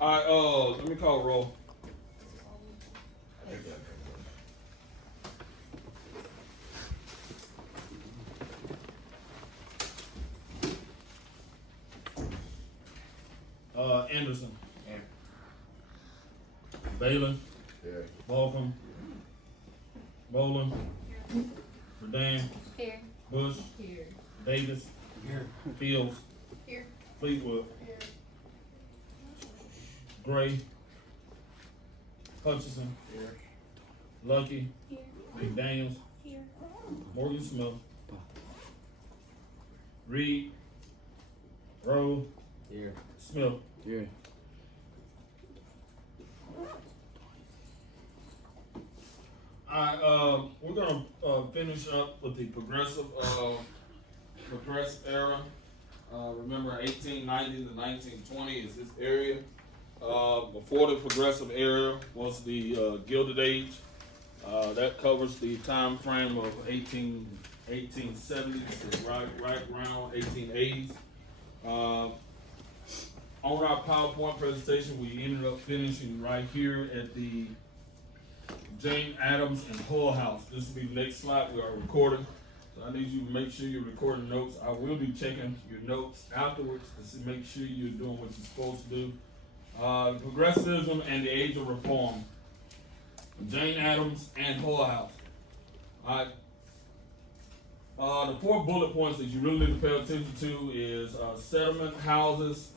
All right, let me call roll. Anderson. Here. Balin. Here. Balcom. Boland. Redan. Here. Bush. Here. Davis. Here. Fields. Here. Fleetwood. Here. Gray. Hutchinson. Here. Lucky. Here. McDaniels. Here. Morgan Smith. Reed. Rowe. Here. Smith. Here. Alright, we're gonna finish up with the progressive era. Remember 1890 to 1920 is this area. Before the progressive era was the Gilded Age. That covers the time frame of 1870s to right around 1880s. On our PowerPoint presentation, we ended up finishing right here at the Jane Addams and Hull House. This will be the next slide. We are recording. So I need you to make sure you're recording notes. I will be checking your notes afterwards to make sure you're doing what you're supposed to do. Progressivism and the Age of Reform. Jane Addams and Hull House. The 4 bullet points that you really need to pay attention to is settlement houses.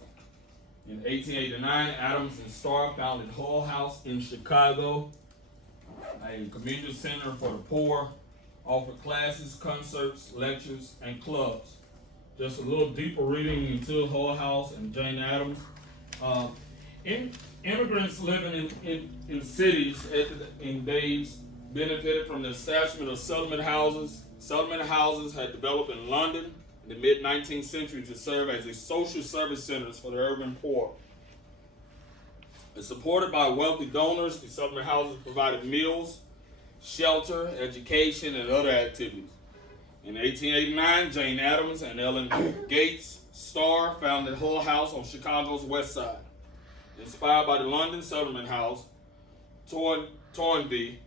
In 1889, Adams and Starr founded Hull House in Chicago, a community center for the poor, offered classes, concerts, lectures, and clubs. Just a little deeper reading into Hull House and Jane Addams. Immigrants living in cities in days benefited from the establishment of settlement houses. Settlement houses had developed in London in the mid-19th century to serve as a social service centers for the urban poor. And supported by wealthy donors, the settlement houses provided meals, shelter, education, and other activities. In 1889, Jane Addams and Ellen Gates Starr founded Hull House on Chicago's west side. Inspired by the London settlement house, Toynbee,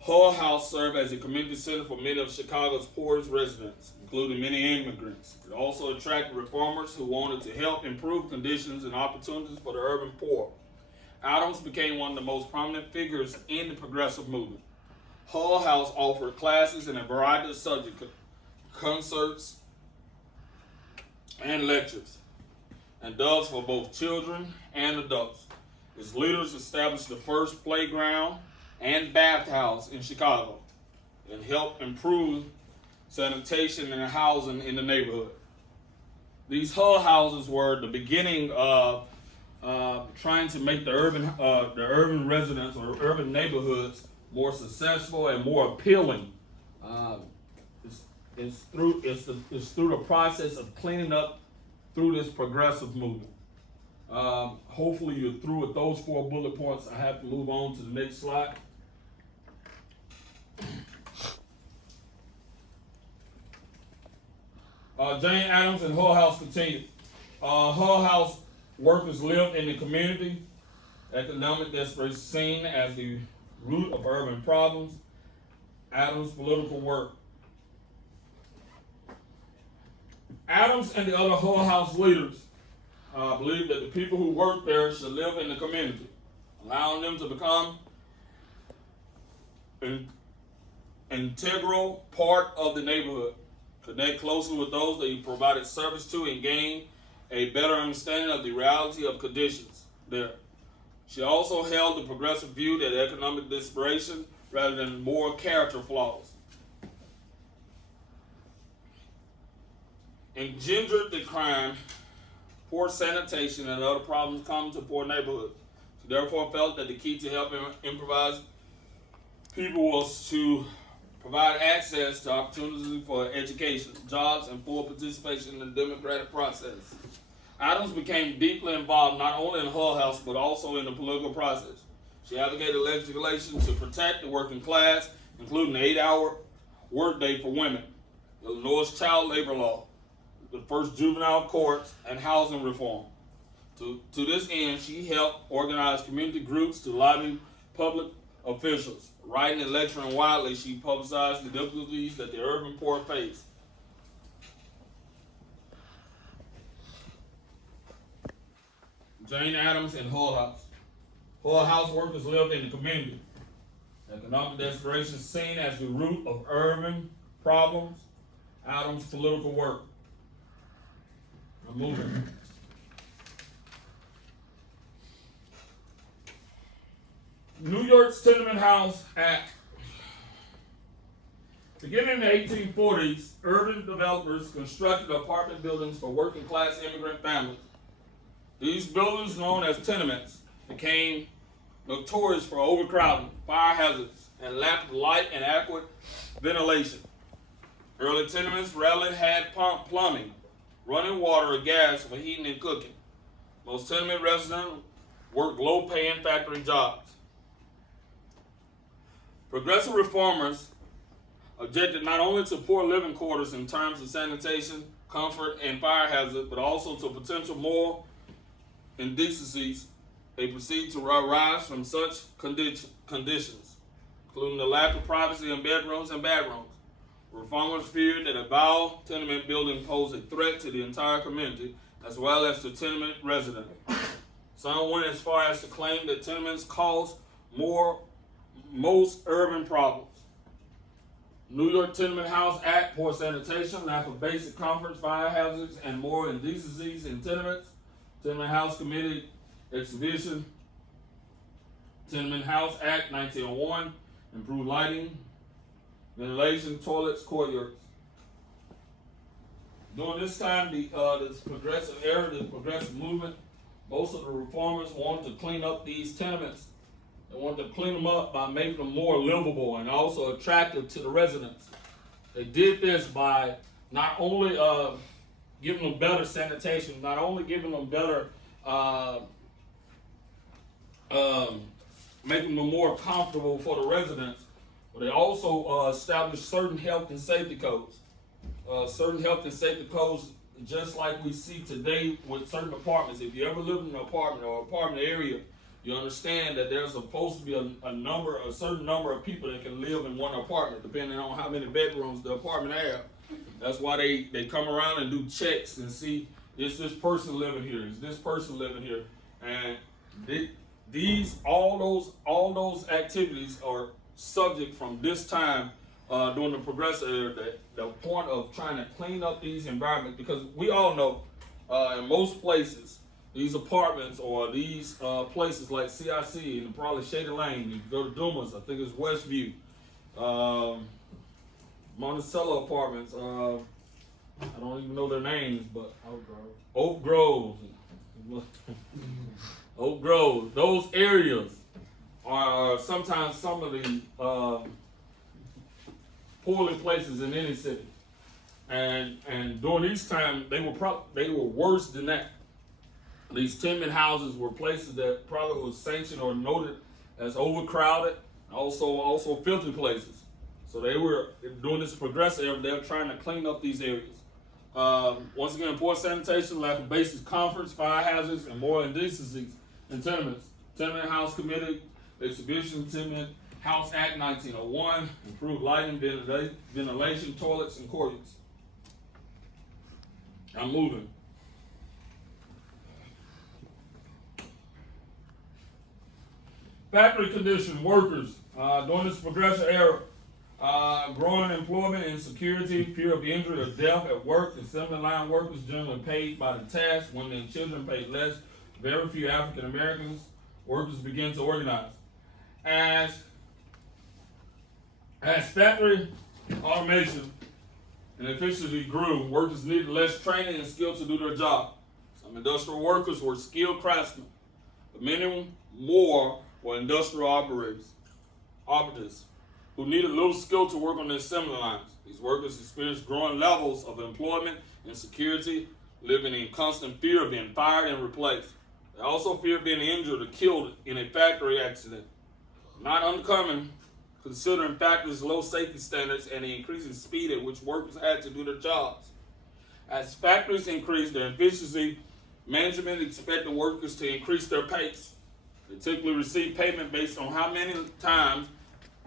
Hull House served as a community center for many of Chicago's poorest residents, including many immigrants. It also attracted reformers who wanted to help improve conditions and opportunities for the urban poor. Adams became one of the most prominent figures in the progressive movement. Hull House offered classes in a variety of subjects, concerts, and lectures, and does for both children and adults. Its leaders established the first playground and bathhouse in Chicago and helped improve sanitation and housing in the neighborhood. These Hull houses were the beginning of trying to make the urban residents or urban neighborhoods more successful and more appealing. It's through the process of cleaning up through this progressive movement. Hopefully you're through with those 4 bullet points. I have to move on to the next slide. Jane Addams and Hull House continued. Hull House workers lived in the community. Economic desperation seen as the root of urban problems. Adams' political work. Adams and the other Hull House leaders believed that the people who worked there should live in the community, allowing them to become an integral part of the neighborhood, connect closely with those that you provided service to, and gain a better understanding of the reality of conditions there. She also held the progressive view that economic desperation rather than moral character flaws engendered the crime, poor sanitation, and other problems common to poor neighborhoods. She therefore felt that the key to helping improvise people was to provide access to opportunities for education, jobs, and full participation in the democratic process. Adams became deeply involved not only in Hull House but also in the political process. She advocated legislation to protect the working class, including the 8-hour workday for women, Illinois child labor law, the first juvenile courts, and housing reform. To this end, she helped organize community groups to lobby public officials. Writing and lecturing widely, she publicized the difficulties that the urban poor face. Jane Addams and Hull House. Hull House workers lived in the community. Economic desperation seen as the root of urban problems. Adams' political work. I'm moving. New York's Tenement House Act. Beginning in the 1840s, urban developers constructed apartment buildings for working class immigrant families. These buildings, known as tenements, became notorious for overcrowding, fire hazards, and lack of light and adequate ventilation. Early tenements rarely had plumbing, running water, or gas for heating and cooking. Most tenement residents worked low-paying factory jobs. Progressive reformers objected not only to poor living quarters in terms of sanitation, comfort, and fire hazard, but also to potential moral indecencies they perceived to arise from such conditions, including the lack of privacy in bedrooms and bathrooms. Reformers feared that a vile tenement building posed a threat to the entire community, as well as to tenement residents. Some went as far as to claim that tenements caused most urban problems. New York Tenement House Act, poor sanitation, lack of basic comforts, fire hazards, and moral indecencies in tenements. Tenement House Committee exhibition. Tenement House Act 1901, improved lighting, ventilation, toilets, courtyards. During this time, this progressive era, this progressive movement, most of the reformers wanted to clean up these tenements. They wanted to clean them up by making them more livable and also attractive to the residents. They did this by not only giving them better sanitation, not only giving them better, making them more comfortable for the residents, but they also established certain health and safety codes. Certain health and safety codes, just like we see today with certain apartments. If you ever live in an apartment or apartment area, you understand that there's supposed to be a certain number of people that can live in one apartment, depending on how many bedrooms the apartment have. That's why they come around and do checks and see, is this person living here? Is this person living here? And all those activities are subject from this time during the progressive era, the point of trying to clean up these environments, because we all know in most places, these apartments or these places like CIC and probably Shady Lane, you go to Dumas, I think it's Westview, Monticello Apartments, I don't even know their names, but Oak Grove. Oak Grove. Those areas are sometimes some of the poorly places in any city, and during these times they were worse than that. These tenement houses were places that probably was sanctioned or noted as overcrowded, also filthy places. So they were doing this progressive era. They were trying to clean up these areas. Once again, poor sanitation, lack of basic comforts, fire hazards, and moral indecencies in tenements. Tenement House Committee exhibition, Tenement House Act 1901, improved lighting, ventilation, toilets, and courtyards. I'm moving. Factory condition workers during this progressive era, growing employment insecurity, fear of injury or death at work. Assembly line workers generally paid by the task, women and children paid less. Very few African Americans workers began to organize. As factory automation and efficiency grew, workers needed less training and skill to do their job. Some industrial workers were skilled craftsmen, but many more were industrial operatives who needed little skill to work on the assembly lines. These workers experienced growing levels of employment insecurity, living in constant fear of being fired and replaced. They also feared being injured or killed in a factory accident. Not uncommon, considering factories' low safety standards and the increasing speed at which workers had to do their jobs. As factories increased, their efficiency Management expected workers to increase their pace. They typically receive payment based on how many times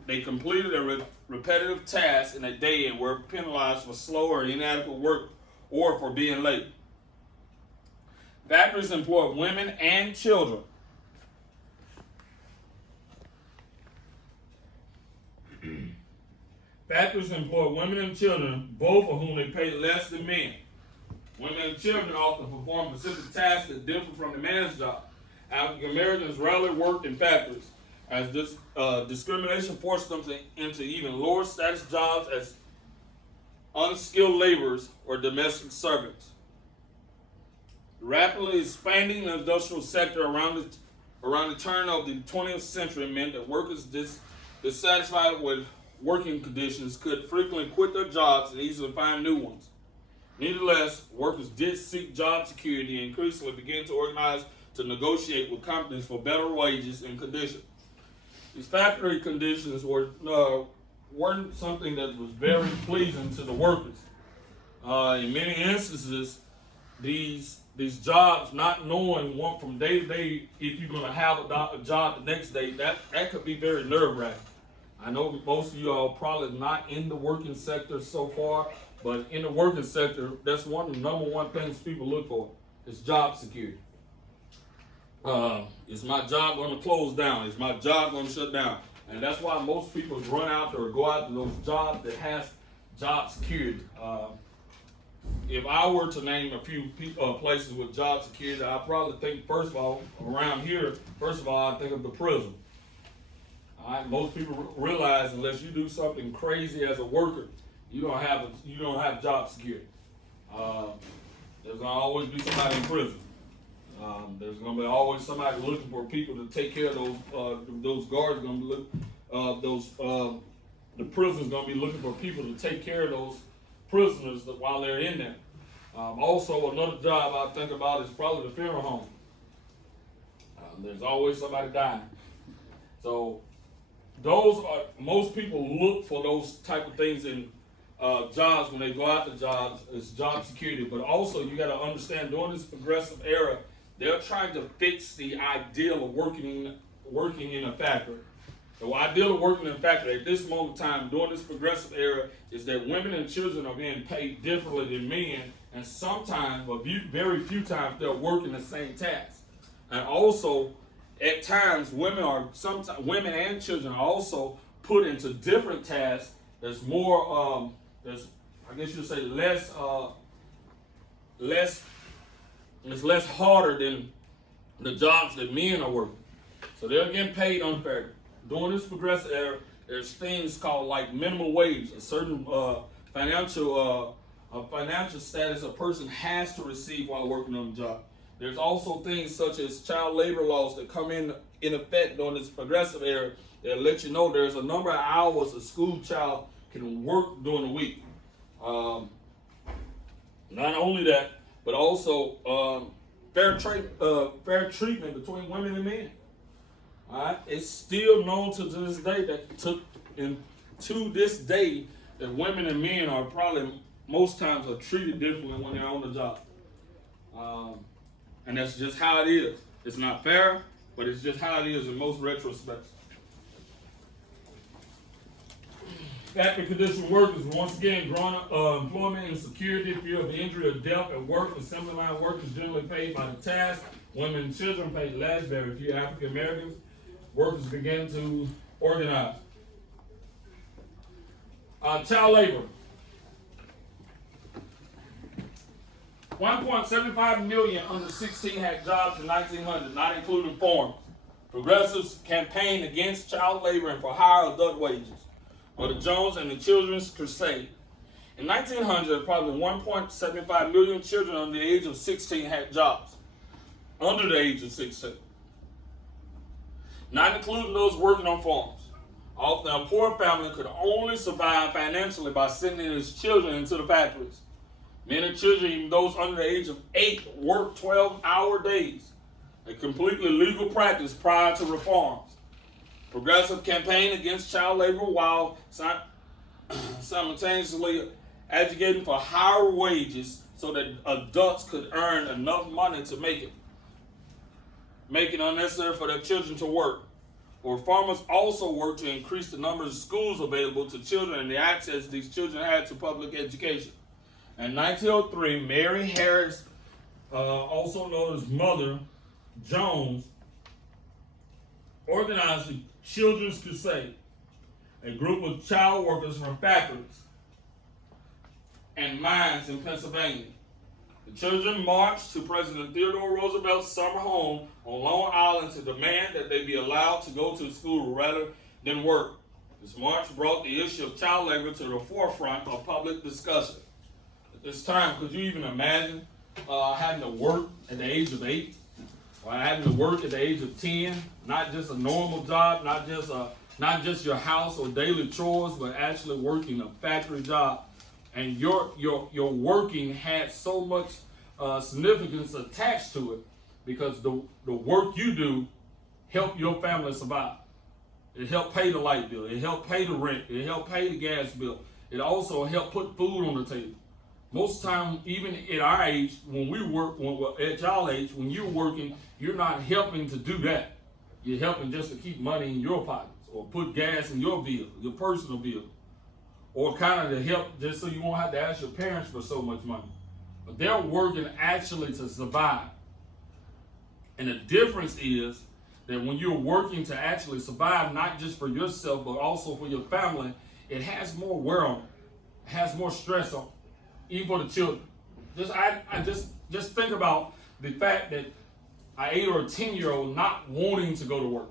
they completed a repetitive task in a day and were penalized for slow or inadequate work or for being late. Factories employ women and children. Factories employ women and children, both of whom they pay less than men. Women and children often perform specific tasks that differ from the man's job. African Americans rarely worked in factories, as this discrimination forced them into even lower status jobs as unskilled laborers or domestic servants. Rapidly expanding the industrial sector around the turn of the 20th century meant that workers dissatisfied with working conditions could frequently quit their jobs and easily find new ones. Nevertheless, workers did seek job security and increasingly began to organize to negotiate with companies for better wages and conditions. These factory conditions weren't something that was very pleasing to the workers. In many instances, these jobs, not knowing one from day to day if you're going to have a job the next day, that could be very nerve-wracking. I know most of you all probably not in the working sector so far, but in the working sector, that's one of the number one things people look for is job security. Is my job going to close down? Is my job going to shut down? And that's why most people run out there or go out to those jobs that has job security. If I were to name a few places with job security, I probably think first of all around here. First of all, I think of the prison. All right, most people realize unless you do something crazy as a worker, you don't have job security. There's gonna always be somebody in prison. There's gonna be always somebody looking for people to take care of those guards. The prison's gonna be looking for people to take care of those prisoners while they're in there. Also, another job I think about is probably the funeral home. There's always somebody dying. So most people look for those type of things in jobs when they go out to jobs. It's job security, but also you got to understand during this progressive era, they're trying to fix the ideal of working in a factory. The ideal of working in a factory at this moment in time during this progressive era is that women and children are being paid differently than men, and sometimes, but very few times, they're working the same task. And also, at times, women and children are also put into different tasks. There's more, I guess you'd say less harder than the jobs that men are working. So they're getting paid unfairly. During this progressive era, there's things called like minimum wage, a certain financial status a person has to receive while working on the job. There's also things such as child labor laws that come in effect during this progressive era that let you know there's a number of hours a school child can work during the week. Not only that, but also fair treatment between women and men. All right, it's still known to this day that women and men are probably most times are treated differently when they're on the job. And that's just how it is. It's not fair, but it's just how it is in most retrospects. Factory condition workers, once again, growing employment insecurity, fear of injury or death at work. Assembly line workers generally paid by the task. Women and children paid less. Very few African Americans. Workers began to organize. Child labor. 1.75 million under 16 had jobs in 1900, not including farms. Progressives campaigned against child labor and for higher adult wages. Or the Jones and the Children's Crusade. In 1900, probably 1.75 million children under the age of 16 had jobs. Under the age of 16. Not including those working on farms. Often a poor family could only survive financially by sending his children into the factories. Many children, even those under the age of 8, worked 12-hour days, a completely legal practice prior to reforms. Progressive campaigned against child labor while simultaneously advocating for higher wages so that adults could earn enough money to make it unnecessary for their children to work. Reformers also worked to increase the number of schools available to children and the access these children had to public education. In 1903, Mary Harris, also known as Mother Jones, organized the Children's Crusade, a group of child workers from factories and mines in Pennsylvania. The children marched to President Theodore Roosevelt's summer home on Long Island to demand that they be allowed to go to school rather than work. This march brought the issue of child labor to the forefront of public discussion. At this time, could you even imagine having to work at the age of 8, or having to work at the age of 10? Not just a normal job, not just your house or daily chores, but actually working a factory job. And your working had so much significance attached to it, because the work you do helped your family survive. It helped pay the light bill. It helped pay the rent. It helped pay the gas bill. It also helped put food on the table. Most time, even at our age, when we work, at y'all age, when you're working, you're not helping to do that. You're helping just to keep money in your pockets, or put gas in your bill, your personal bill, or kind of to help just so you won't have to ask your parents for so much money. But they're working actually to survive. And the difference is that when you're working to actually survive, not just for yourself, but also for your family, it has more wear on it. It has more stress on it, even for the children. Just think about the fact that an 8 or a 10-year-old not wanting to go to work,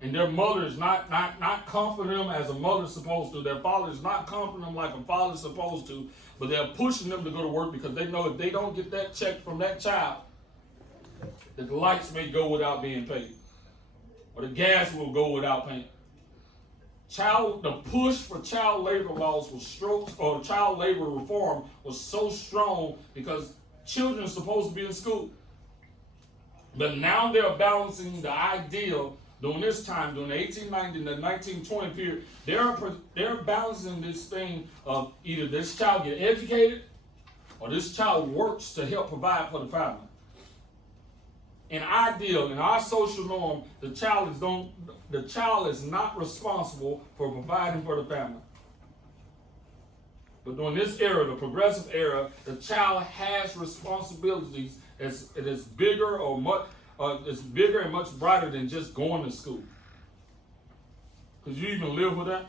and their mother is not comforting them as a mother's supposed to. Their father is not comforting them like a father's supposed to, but they're pushing them to go to work because they know if they don't get that check from that child, that the lights may go without being paid, or the gas will go without paying. The push for child labor laws child labor reform was so strong because children are supposed to be in school. But now they're balancing the ideal during this time, during the 1890 and the 1920 period. They're balancing this thing of either this child get educated or this child works to help provide for the family. In our social norm, the child is not responsible for providing for the family. But during this era, the progressive era, the child has responsibilities it is bigger it's bigger and much brighter than just going to school. Could you even live with that?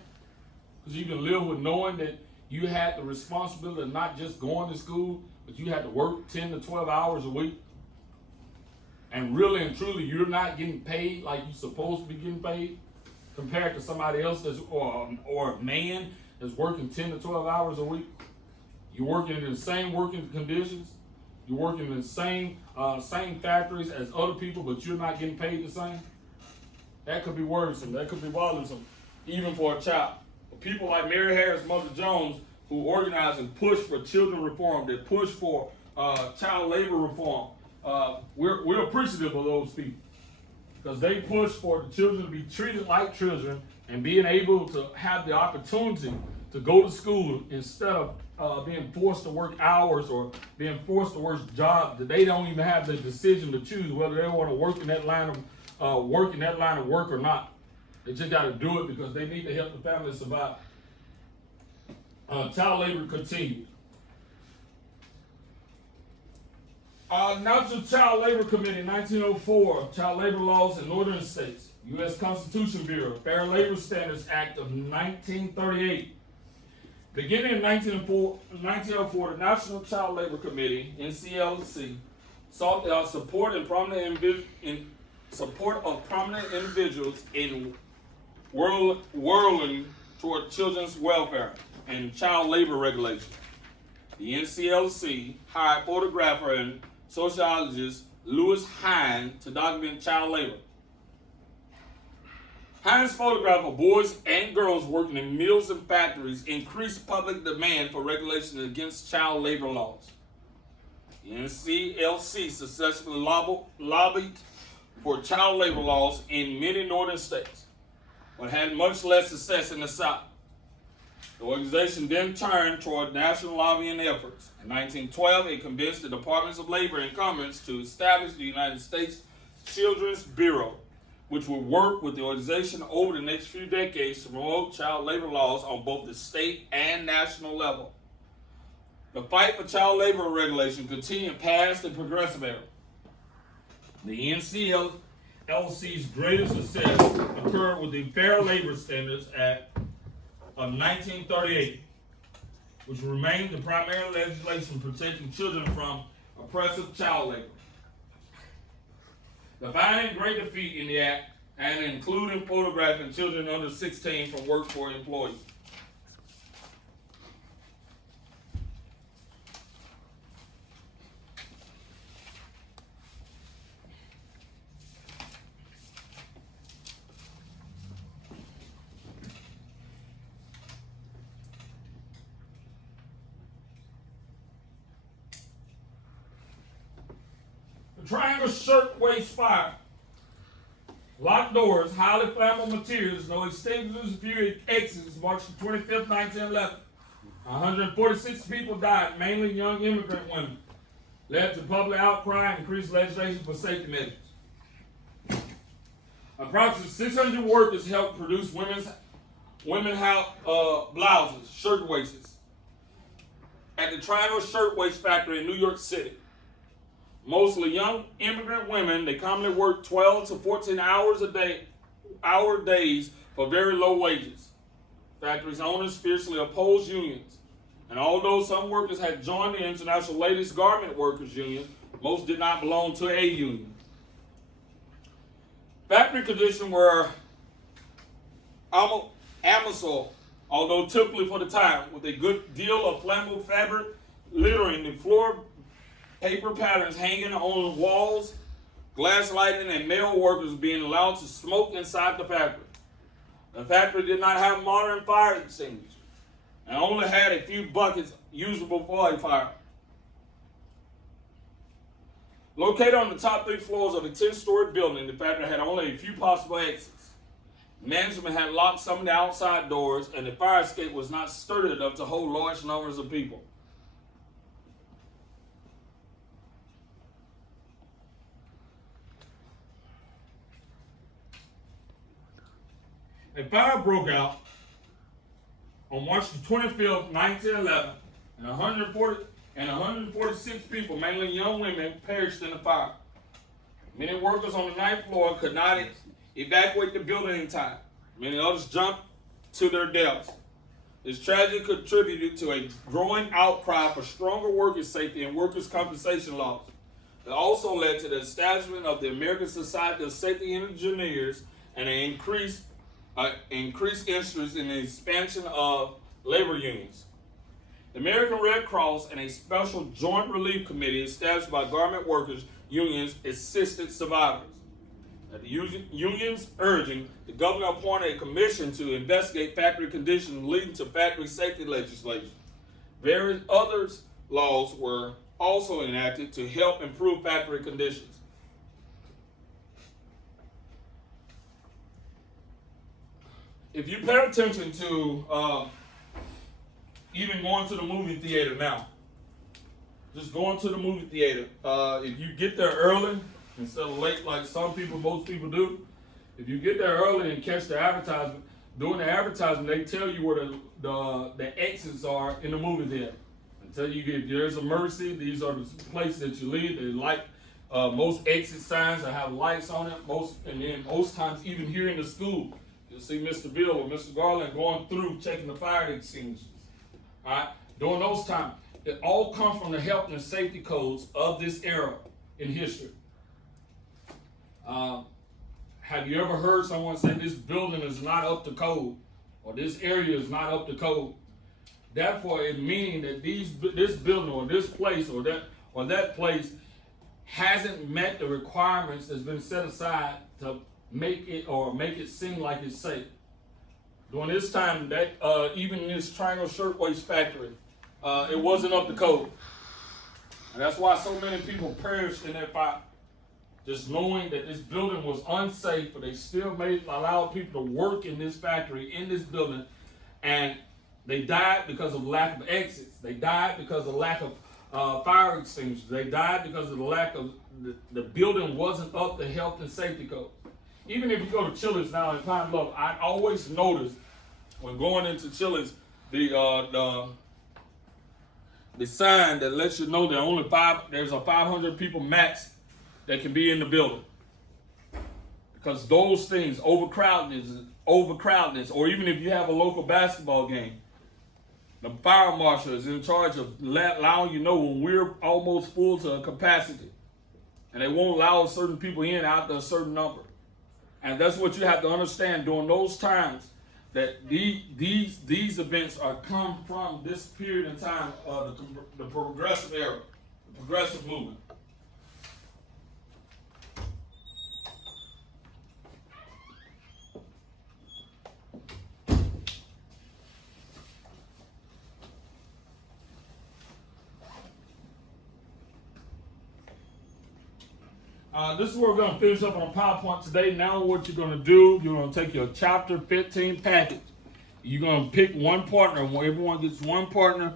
Could you even live with knowing that you had the responsibility of not just going to school, but you had to work 10 to 12 hours a week? And really and truly, you're not getting paid like you're supposed to be getting paid compared to somebody else or a man that's working 10 to 12 hours a week. You're working in the same working conditions. You're working in the same factories as other people, but you're not getting paid the same. That could be worrisome. That could be bothersome, even for a child. But people like Mary Harris, Mother Jones, who organized and pushed for children reform, that pushed for child labor reform, we're appreciative of those people, because they push for the children to be treated like children and being able to have the opportunity to go to school instead of being forced to work hours or being forced to work jobs that they don't even have the decision to choose whether they want to work in that line of work or not. They just got to do it because they need to help the family survive. Child labor continued. National Child Labor Committee, 1904, Child Labor Laws in Northern States, U.S. Constitution Bureau, Fair Labor Standards Act of 1938. Beginning in 1904, the National Child Labor Committee, NCLC, sought the support of prominent individuals in whirling toward children's welfare and child labor regulation. The NCLC hired photographer and sociologist Lewis Hine to document child labor. Hine's photograph of boys and girls working in mills and factories increased public demand for regulation against child labor laws. The NCLC successfully lobbied for child labor laws in many northern states, but had much less success in the South. The organization then turned toward national lobbying efforts. In 1912, it convinced the Departments of Labor and Commerce to establish the United States Children's Bureau, which would work with the organization over the next few decades to promote child labor laws on both the state and national level. The fight for child labor regulation continued past the Progressive era. The NCLC's greatest success occurred with the Fair Labor Standards Act of 1938, which remained the primary legislation protecting children from oppressive child labor. Defining great defeat in the act and including photographing children under 16 from work for employees. Triangle Shirtwaist Fire. Locked doors, highly flammable materials, no extinguishers, few exits, March 25th, 1911. 146 people died, mainly young immigrant women. Led to public outcry and increased legislation for safety measures. Approximately 600 workers helped produce women's blouses, shirtwaists, at the Triangle Shirtwaist Factory in New York City. Mostly young immigrant women, they commonly work 12 to 14 hour days for very low wages. Factory's owners fiercely opposed unions. And although some workers had joined the International Ladies Garment Workers Union, most did not belong to a union. Factory conditions were amiable, although typically for the time, with a good deal of flammable fabric littering the floor, paper patterns hanging on the walls, glass lighting, and male workers being allowed to smoke inside the factory. The factory did not have modern fire extinguishers and only had a few buckets usable for a fire. Located on the top 3 floors of a 10-story building, the factory had only a few possible exits. Management had locked some of the outside doors, and the fire escape was not sturdy enough to hold large numbers of people. A fire broke out on March 25th, 1911, and 146 people, mainly young women, perished in the fire. Many workers on the 9th floor could not evacuate the building in time. Many others jumped to their deaths. This tragedy contributed to a growing outcry for stronger workers' safety and workers' compensation laws. It also led to the establishment of the American Society of Safety Engineers and an increased interest in the expansion of labor unions. The American Red Cross and a special joint relief committee established by garment workers unions assisted survivors. At the union's urging, the governor appointed a commission to investigate factory conditions leading to factory safety legislation. Various other laws were also enacted to help improve factory conditions. If you pay attention to even going to the movie theater now, just going to the movie theater, if you get there early instead of late like most people do, if you get there early and catch the advertisement, during the advertisement they tell you where the exits are in the movie theater. They tell you if there's emergency, these are the places that you leave. They most exit signs that have lights on it. Most times even here in the school, you'll see Mr. Bill or Mr. Garland going through checking the fire extinguishers. All right? During those times, it all comes from the health and safety codes of this era in history. Have you ever heard someone say this building is not up to code, or this area is not up to code? Therefore, it meaning that this building or this place or that place hasn't met the requirements that's been set aside to make it seem like it's safe. During this time, that even in this Triangle Shirtwaist Factory, it wasn't up to code. And that's why so many people perished in that fire. Just knowing that this building was unsafe, but they still allowed people to work in this factory, in this building, and They died because of lack of exits. They died because of lack of fire extinguishers. They died because of the lack of the building wasn't up to health and safety code. Even if you go to Chili's now in Pine Bluff, I always notice when going into Chili's the sign that lets you know there's a 500 people max that can be in the building. Because those things, overcrowdedness, or even if you have a local basketball game, the fire marshal is in charge of allowing you know when we're almost full to capacity. And they won't allow certain people in after a certain number. And that's what you have to understand during those times, that these events are come from this period in time of the progressive era, the progressive movement. This is where we're going to finish up on PowerPoint today. Now what you're going to do, you're going to take your chapter 15 package. You're going to pick one partner. Everyone gets one partner.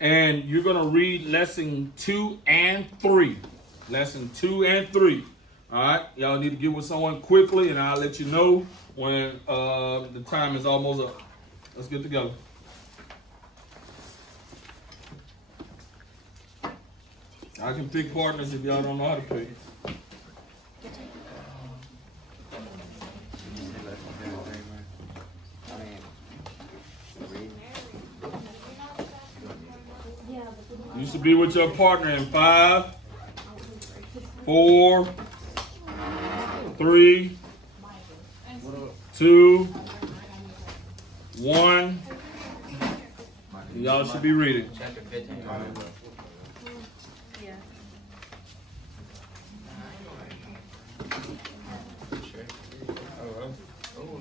And you're going to read lesson 2 and 3. Lesson 2 and 3. All right? Y'all need to get with someone quickly, and I'll let you know when the time is almost up. Let's get together. I can pick partners if y'all don't know how to pick. You should be with your partner in 5, 4, 3, 2, 1. Y'all should be reading. Chapter 15. Yeah. Sure. Oh,